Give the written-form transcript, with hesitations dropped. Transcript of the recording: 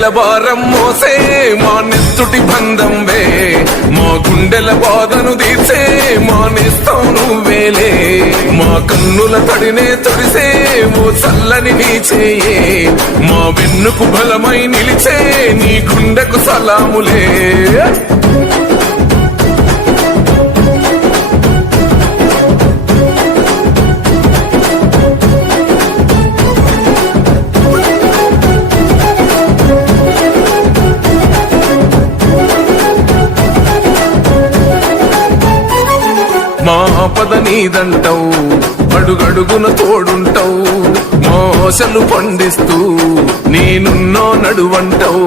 గుండెల భారం మోసే మా నెత్తుటి బంధంవే మా గుండెల బాధను తీర్చే మా నేస్తం నువ్వేలే మా కన్నుల తడినే తొడిసే ఓ చల్లని నీ చేయే మా వెన్నుకు బలమై నిలిచే నీ గుండెకు సలాములే మా ఆపద నీదంటావు అడుగడుగున తోడుంటావు మోసలు పండిస్తూ నేనున్నో నడువంటావు